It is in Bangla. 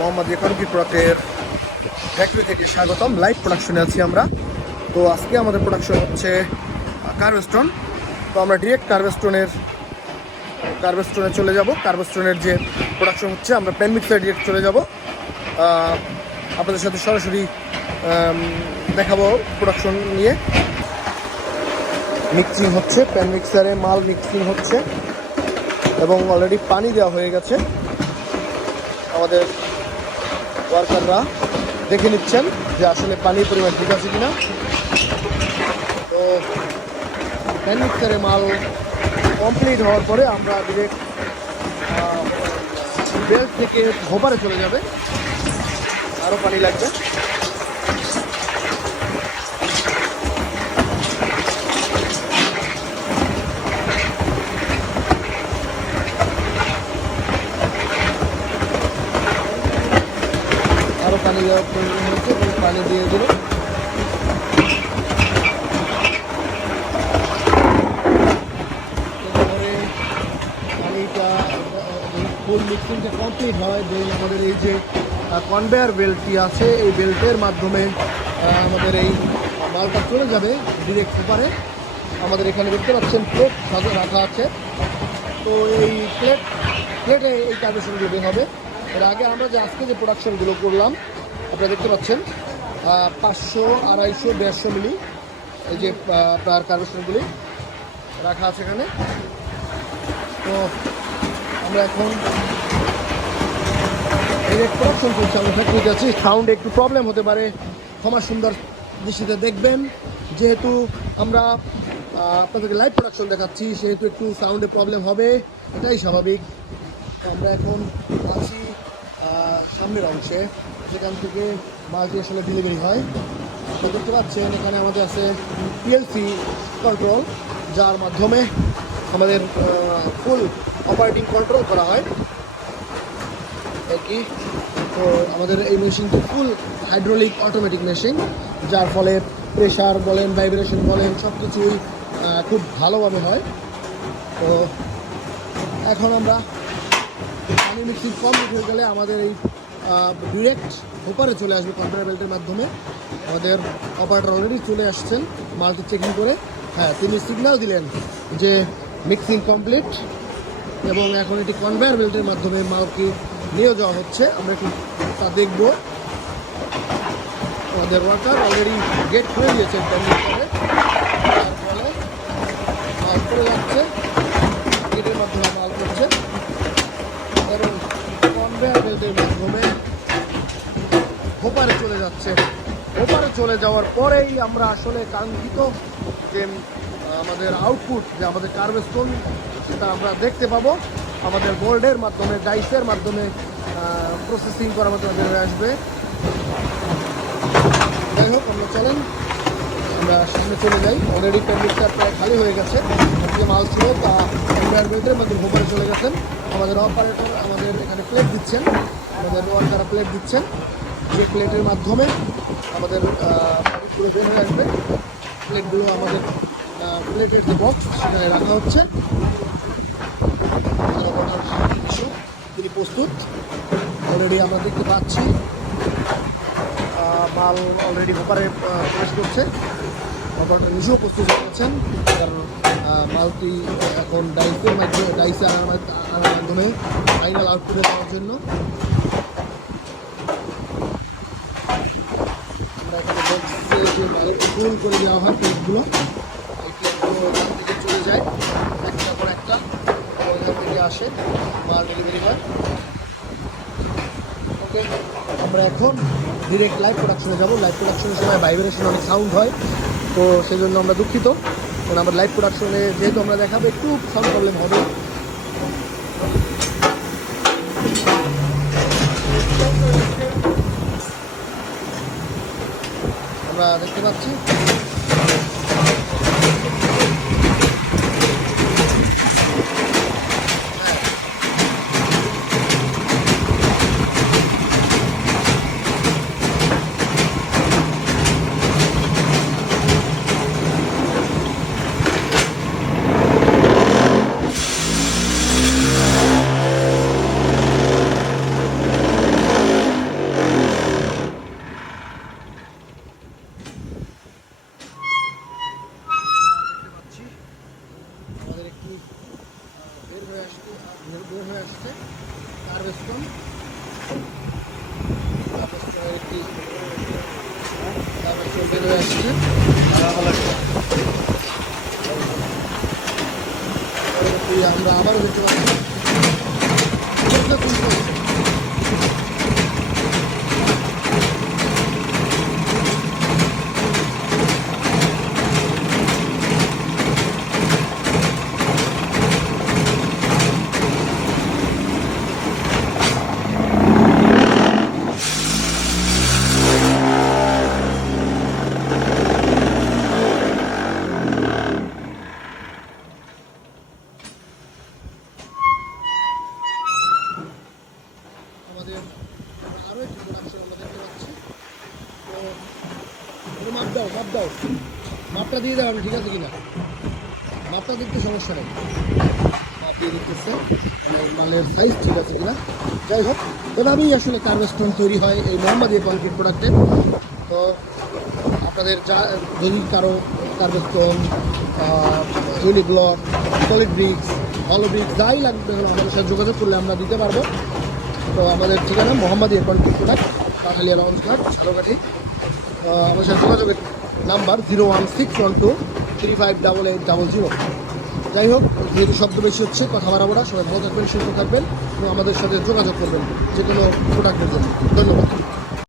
মোহাম্মদ কনক্রিট প্রোডাক্টের ফ্যাক্টরি থেকে স্বাগতম। লাইভ প্রোডাকশনে আছি আমরা। তো আজকে আমাদের প্রোডাকশন হচ্ছে কার্ভেস্টন তো আমরা ডিরেক্ট কার্ভেস্টনের কার্ভেস্টনে চলে যাব। কার্ভেস্টনের যে প্রোডাকশন হচ্ছে, আমরা প্যান মিক্সার ডিরেক্ট চলে যাব। আপনাদের সাথে সরাসরি দেখাবো প্রোডাকশন নিয়ে। মিক্সিং হচ্ছে প্যান মিক্সারে মাল মিক্সিং হচ্ছে। এবং অলরেডি পানি দেওয়া হয়ে গেছে। আমাদের ওয়ার্কাররা দেখে নিচ্ছেন যে আসলে পানির পরিমাণ ঠিক আছে কিনা। তো মিক্সারে মাল কমপ্লিট হওয়ার পরে আমরা ডিরেক্ট বেল্ট থেকে হোপারে চলে যাবে। আরও পানি লাগবে আরও পানি দেওয়ার প্রয়োজন হচ্ছে পানি দিয়ে দিল। ফুল মিক্সিংটা কমপ্লিট হয়। দেন আমাদের এই যে কনভেয়ার বেল্টটি আছে, এই বেল্টের মাধ্যমে আমাদের এই মালটা চলে যাবে ডিরেক্ট সুপারে আমাদের এখানে দেখতে পাচ্ছেন প্লেট সাজা রাখা আছে। তো এই প্লেট প্লেটে এই কার্ভেশনগুলো বের হবে। এর আগে আমরা যে আজকে যে প্রোডাকশনগুলো করলাম আপনারা দেখতে পাচ্ছেন পাঁচশো, আড়াইশো, দেড়শো মিলি এই যে আপনার কার্ভেশনগুলি রাখা আছে এখানে। তো আমরা এখন প্রোডাকশন করছি, আমরা ফ্যাক্টরিতে সাউন্ড একটু প্রবলেম হতে পারে। ক্ষমা সুন্দর দৃষ্টিতে দেখবেন। যেহেতু আমরা আপনাদেরকে লাইভ প্রোডাকশন দেখাচ্ছি, সেহেতু একটু সাউন্ডে প্রবলেম হবে, এটাই স্বাভাবিক। আমরা এখন আছি সামনের অংশে। যেখান থেকে মালটি আসলে ডেলিভারি হয়। আপনারা দেখতে পাচ্ছেন এখানে আমাদের আছে পিএলসি কন্ট্রোল যার মাধ্যমে আমাদের ফুল অপারেটিং কন্ট্রোল করা হয়। আর কি তো আমাদের এই মেশিনটি ফুল হাইড্রোলিক অটোমেটিক মেশিন যার ফলে প্রেশার বলেন ভাইব্রেশন বলেন সব কিছুই খুব ভালোভাবে হয়। তো এখন আমরা পানি মিক্সিং কমপ্লিট হয়ে গেলে আমাদের এই ডিরেক্ট ওপারে চলে আসবে কন্ট্রোল বেল্টের মাধ্যমে। আমাদের অপারেটর অলরেডি চলে আসছেন, মালটি চেকিং করে। হ্যাঁ তিনি সিগন্যাল দিলেন যে মিক্সিং কমপ্লিট এবং এখন এটি কনভেয়ার বেল্টের মাধ্যমে মালকে নিয়ে যাওয়া হচ্ছে। আমরা একটু তা দেখব। আমাদের ওয়ার্কার অলরেডি গেট খুলে দিয়েছেন করে ফলে মাল পড়ে যাচ্ছে গেটের মাধ্যমে মাল করছে এবং কনভেয়ার বেল্টের মাধ্যমে হোপারে চলে যাচ্ছে। হোপারে চলে যাওয়ার পরেই আমরা আসলে কাঙ্ক্ষিত যে আমাদের আউটপুট যে আমাদের কার্ভেস্টোন সেটা আমরা দেখতে পাবো। আমাদের বোল্ডের মাধ্যমে ডাইসের মাধ্যমে প্রসেসিং করার মাধ্যমে বের হয়ে আসবে। যাই হোক, আমরা চলেন। আমরা সামনে চলে যাই। অলরেডি প্যান্ডিকটা প্রায় খালি হয়ে গেছে। যে মাল ছিল তা কনভেয়ার বেল্টের মাধ্যমে হোপারে চলে গেছেন। আমাদের অপারেটর আমাদের এখানে প্লেট দিচ্ছেন। আমাদের ওয়ার্কাররা প্লেট দিচ্ছেন। যে প্লেটের মাধ্যমে আমাদের বের হয়ে আসবে প্লেটগুলো আমাদের প্লেটের যে বক্স সেখানে রাখা হচ্ছে। তিনি প্রস্তুত। অলরেডি আমরা দেখতে পাচ্ছি মাল অলরেডি আহ, প্রবেশ করছে। অপারেটর নিজেও প্রস্তুত গেছেন কারণ মালটি এখন ডাইসের মাধ্যমে ডাইসে আনার মাধ্যমে ফাইনাল আউটপুটে দেওয়ার জন্য আমরা এখানে বক্সে যে ফুল করে দেওয়া হয় প্লেটগুলো এই থেকে চলে যায়, একটা পর একটা এখান থেকে আসে মাল ডেলিভারি হয়। ওকে আমরা এখন ডিরেক্ট লাইভ প্রোডাকশনে যাব। লাইভ প্রোডাকশনের সময় ভাইব্রেশন অনেক সাউন্ড হয়, তো সেই জন্য আমরা দুঃখিত। কারণ আমরা লাইভ প্রোডাকশনে যেহেতু আমরা দেখাবো, একটু সাউন্ড প্রবলেম হবে। আমরা দেখতে পাচ্ছি। কার্ভেস্টন বের হয়ে আসছে আমরা আবারও দেখতে পাচ্ছি। দাও। মাপটা দিয়ে দাও, আমি ঠিক আছে কিনা? মাপটা দেখতে সমস্যা নেই। মাপ দিয়ে মানে মালের সাইজ ঠিক আছে কিনা? যাই হোক এভাবেই আসলে কার্ভেস্টন তৈরি হয় এই মোহাম্মদীয় কংক্রিট প্রোডাক্টে তো আপনাদের যা, যদি কারও কার্ভেস্টন ইউনি ব্লক সলিড ব্রিক্স হলো ব্রিক্স যাই লাগবে আমাদের সাথে যোগাযোগ করলে আমরা দিতে পারব। তো আমাদের ঠিকানা মোহাম্মদ এরপর প্রোডাক্ট কাঠালিয়া লঞ্চ ঘাট, ঝালকাঠি। আমাদের সাথে যোগাযোগের number zero one six one two three five double eight double zero. যাই হোক, যেহেতু শব্দ বেশি হচ্ছে, কথা বাড়াবো না, সবাই ভালো থাকবেন, সুস্থ থাকবেন এবং আমাদের সাথে যোগাযোগ করবেন, যে কোনো প্রোডাক্টের জন্য। ধন্যবাদ।